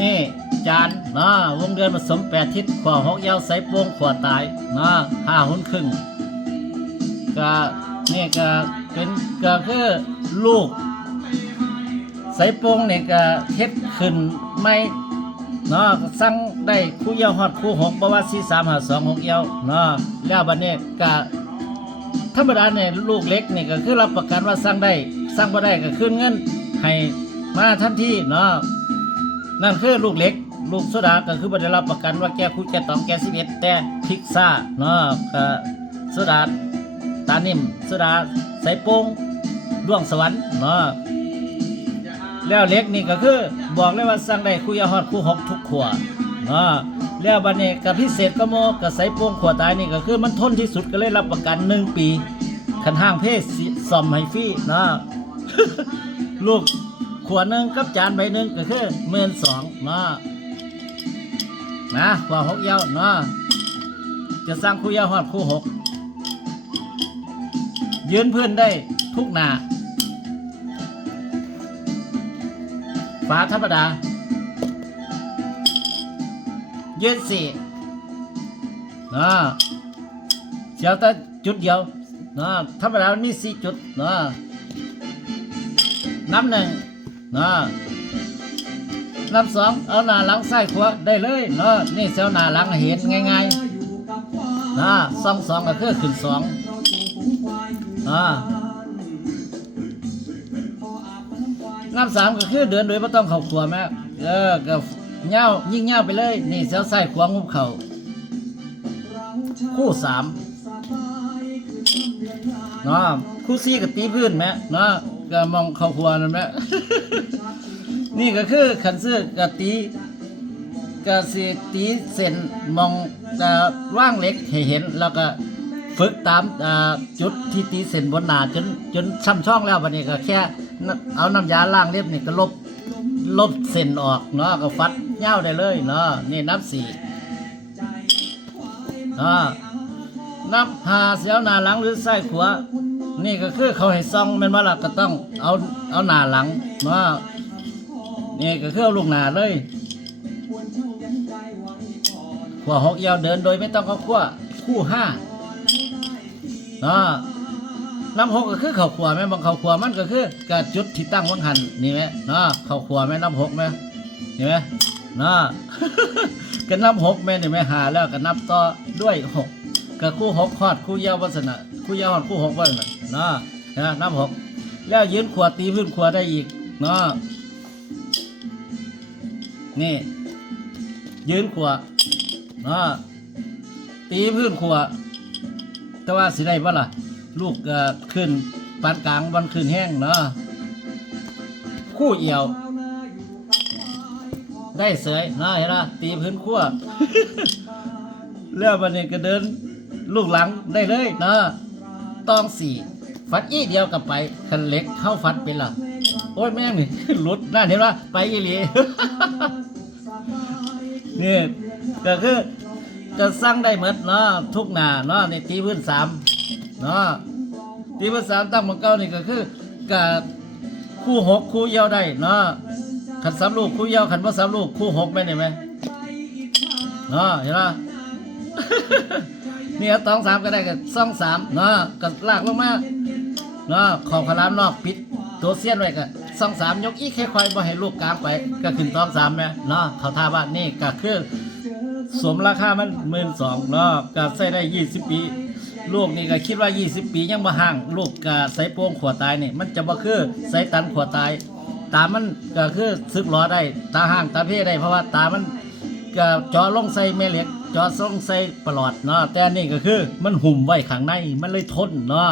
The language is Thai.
นี่จานนะวงเดือนผสมแปดทิศขวาหกยาวใส่โป้งขวาตายนะห้าหุ่นครึ่งก็นี่ก็เป็นก็คือลูกใส่โป้งเนี่ยก็เฮ็ดขึ้นไม่เนาะสั่งได้คู่ยาวฮอดคู่หกบ่ว่าสี่สามห้าสองหกยาวเนาะแล้วบัดนี้ก็ธรรมดาเนี่ยลูกเล็กนี่ก็คือรับประกันว่าสั่งได้สั่งบ่ได้ก็คืนเงินให้มาทันทีเนาะ นั่นคือลูกเล็ก ลูกโซดาก็คือบ่ได้รับประกันว่าแกคุยแกตองแกสิบเอ็ดแต่พิกซ่าเนาะก็โซดาตานิ่มโซดาใส่โป้งดวงสวรรค์เนาะแล้วเล็กนี่ก็คือบอกเลยว่าสั่งได้คุยฮอดคู่หกทุกขัวเนาะแล้วบัดนี้กับพิเศษก็โมกับใส่โป้งขวดตายนี่ก็คือมันทนที่สุดก็เลยรับประกันหนึ่งปีคันห้างเพศซ่อมให้ฟรีเนาะลูก วดหนึ่งกับจานใบหนึ่งก็คือหมื่นสองเนาะนะกว่าหกเย้าเนาะจะสร้างคู่เย้าหอดคู่หกยืนพื้นได้ทุกหนาฝาธรรมดา ยืนสี่เนาะเสียวแต่จุดเดียวเนาะธรรมดามันมีสี่จุดเนาะน้ำหนึ่ง นะน้ำสองเอาหน้าหลังซ้ายขวาได้เลยเนาะนี่เซลหน้าหลังเห็นง่ายๆนะสองสองก็คือขึ้นสองนะน้ำสามก็คือเดินโดยไม่ต้องเข่าขวาแม่เออก็เงายิ่งเงาไปเลย นี่เซลซ้ายขวางุบเข่าคู่สามเนาะคู่ซี่กับตีพื้นแม่เนาะ ก็มองเข้าครัวนั่นแหละนี่ก็คือขันซื้อกับตีก็สิตีเส้นมองอ่าว่างเล็กให้เห็นแล้วก็ฝึกตามอ่าจุดที่ตีเส้นบนหนาจนจนช่ำช่องแล้วบัดนี้ก็แค่เอาน้ำยาล้างเล็บนี่ก็ลบลบเส้นออกเนาะก็ฟัดเย้าได้เลยเนาะนี่นับสี่เนาะนับหาเสียวหน้าหลังหรือซ้ขวา นี่ก็คือเขาให้ซองแม่นว่าล่ะก็ต้องเอาเอาหน้าหลังเนาะนี่ก็คือเอาลูกหน้าเลยขวหกยาวเดินโดยไม่ต้องเข้าขวคู่ห้าเนาะน้ำหกก็คือเข่าขวาแม่บางเข่าขวามันก็คือกระจุดที่ตั้งวังหันนี่ไหมเนาะเข่าขวาแม่น้ำหกไหมเห็นไหมเนาะก็นับหกแม่นี่ไม่หาแล้วก็นับต่อด้วยหกก็คู่หกฮอดคู่ยาววัสนะ คู่ยาวฮอดคู่หกวัสนะเนาะนะนับหกแล้วยืนขวดตีพื้นขวดได้อีกเนาะนี่ ยืนขวดเนาะตีพื้นขวดแต่ว่าสิได้บ่ล่ะ ลูกขึ้นปานกลางวันขึ้นแห้งเนาะคู่เอี่ยว ได้เสยเนาะเห็นไหมตีพื้นขั้วแล้ววันนี้ก็เดินลูกหลังได้เลยเนาะ ต้องสี่ฟัดอีเดียวกับไปคันเล็กเข้าฟัดเป็นละโอ้ยแม่งนี่หลุดน่าเห็นว่าไปอีหลีเนี่ก็คือจะสร้างได้หมดเนาะทุกหนาเนาะในตีพื้นสามเนาะตีพื้นสามตั้งมังเก้านี่ก็คือกับคู่หกคู่เยาวได้เนาะขันสามลูกคู่เยาวขันว่าสามลูกคู่หกแม่นเห็นไหมเนาะเห็นปะ นี่เอาตองสามก็ได้กับซองสามเนาะก็ลากลงมาเนาะขอบขลามนอกปิดตัวเสี้ยนไว้ก็ซองสามยกอีกแค่ควายบ่ให้ลูกกลางไปก็ขึ้นตองสามนะเนาะเขาท่าบ้านนี่ก็คือสมราคามันหมื่นสองเนาะก็ใส่ได้ยี่สิบปีลูกนี่ก็คิดว่า 20 ปียังบ่ห่าง ลูกก็ใส่โป้งขวตายนี่ มันจะบ่คือใส่ตันขวตาย ตามันก็คือซึกล้อได้ ตาห่างตาเพ่ได้เพราะว่าตามัน ก็จอลงใส่แม่เหล็ก จอลงใส่ปลอดเนาะแต่นนี่ก็คือมันหุ่มไว้ข้างในมันเลยทนเนาะ